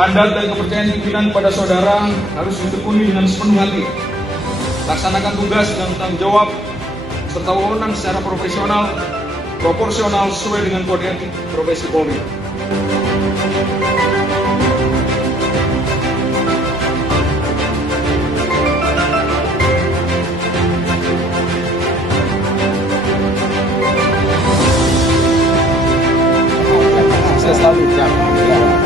Mandat dan kepercayaan pimpinan pada saudara harus ditekuni dengan sepenuh hati. Laksanakan tugas dan tanggung jawab serta wewenang secara profesional, proporsional sesuai dengan kode etik profesi Polri. Saya selalu jam.